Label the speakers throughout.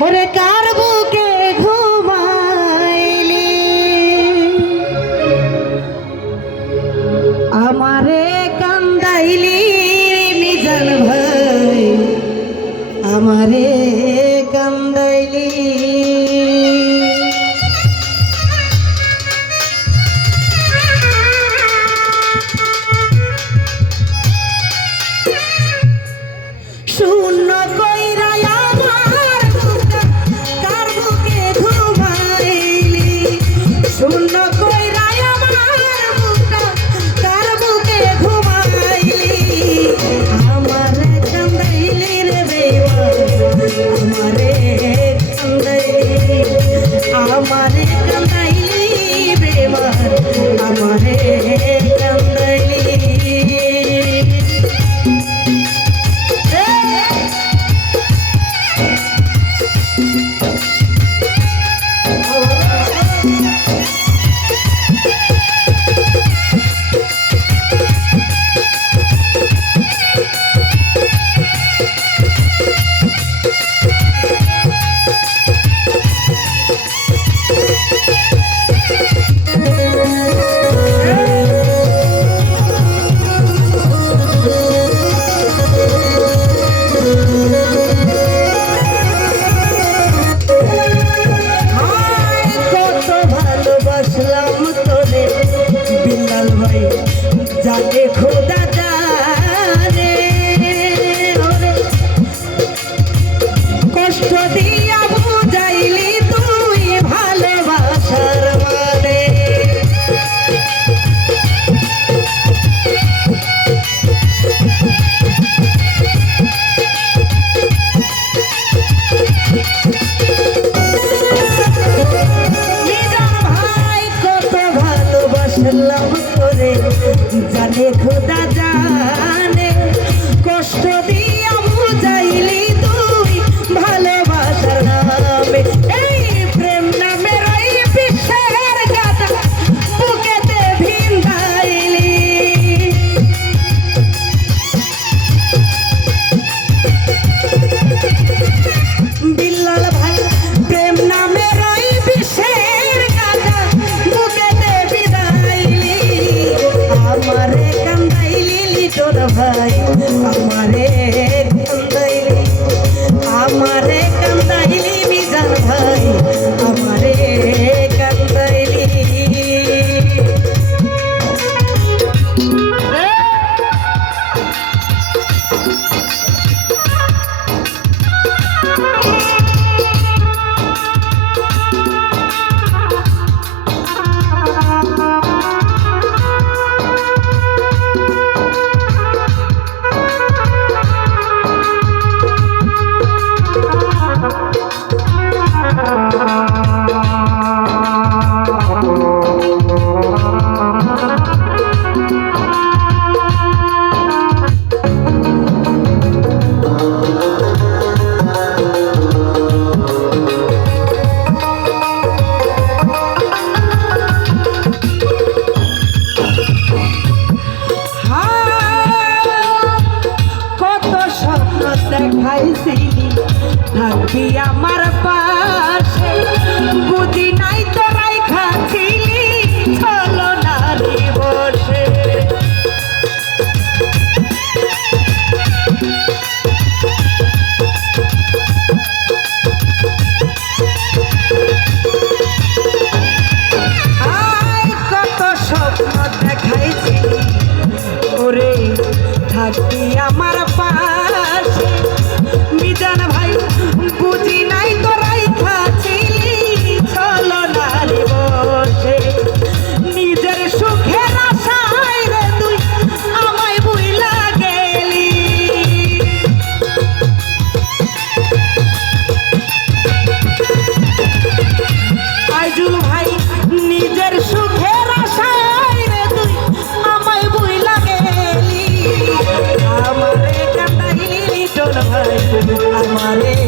Speaker 1: ওরে কার বুকে জানে খোদা আমারে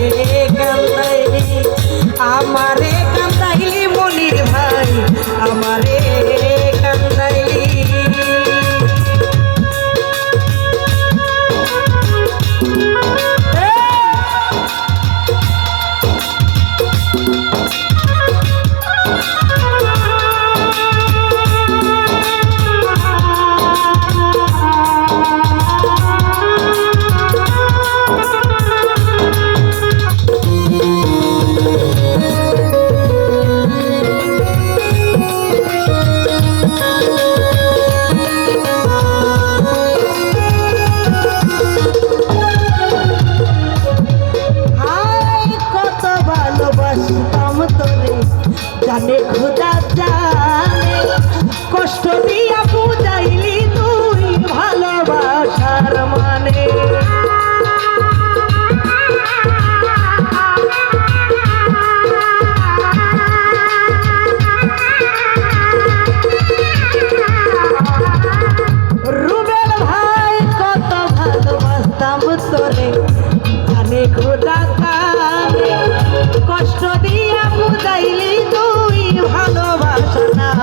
Speaker 1: তোদের খোদা জানে কষ্ট দিয়া বুঝাইলি তুই ভালোবাসার মানে। তোরে। খোদা কানে কষ্ট দিয়ে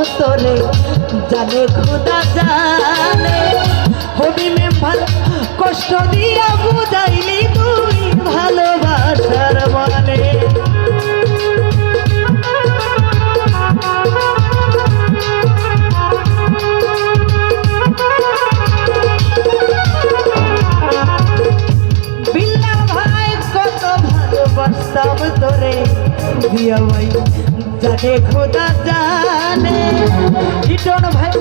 Speaker 1: ফসলে জানে খোদা জানে। হবি মেম্বার, কষ্ট দিয়া বুঝাইলি তুমি ভালোবাসার মানে ভাই, কত ভালোবাসতাম তোরে। দিয়া ভাই জানে খোদা জানে। কিটন ভাই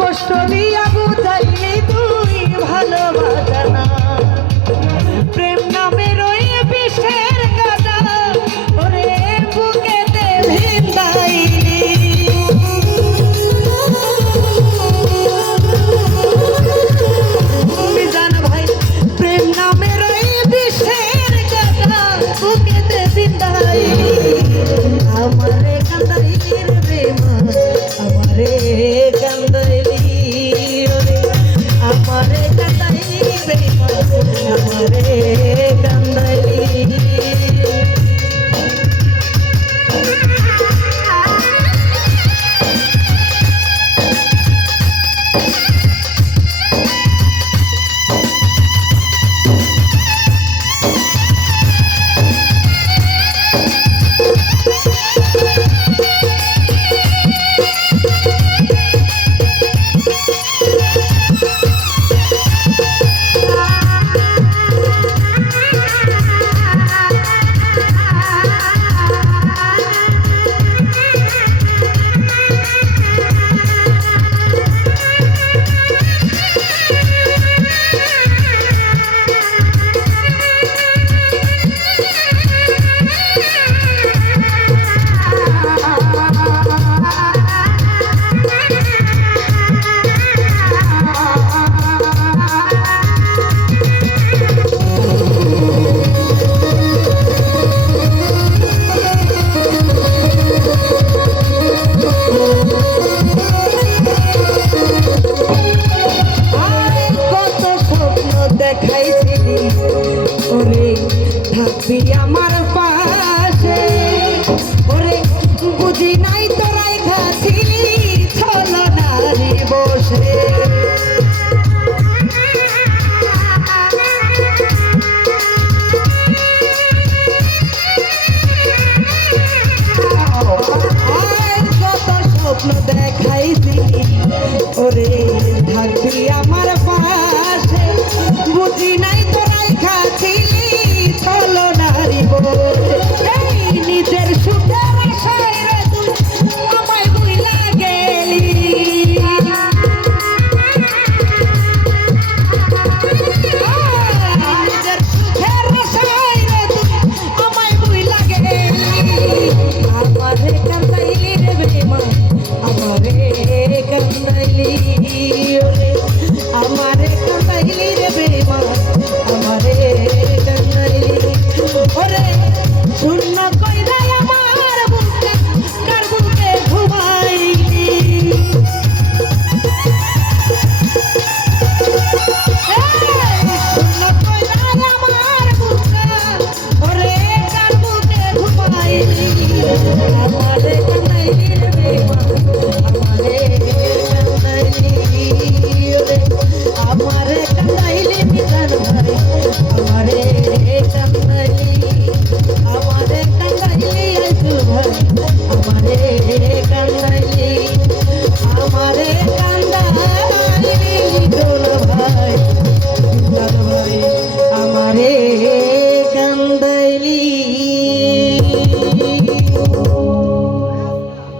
Speaker 1: কষ্ট দিয়া বুঝাইলি তুই ভালোবাসা না।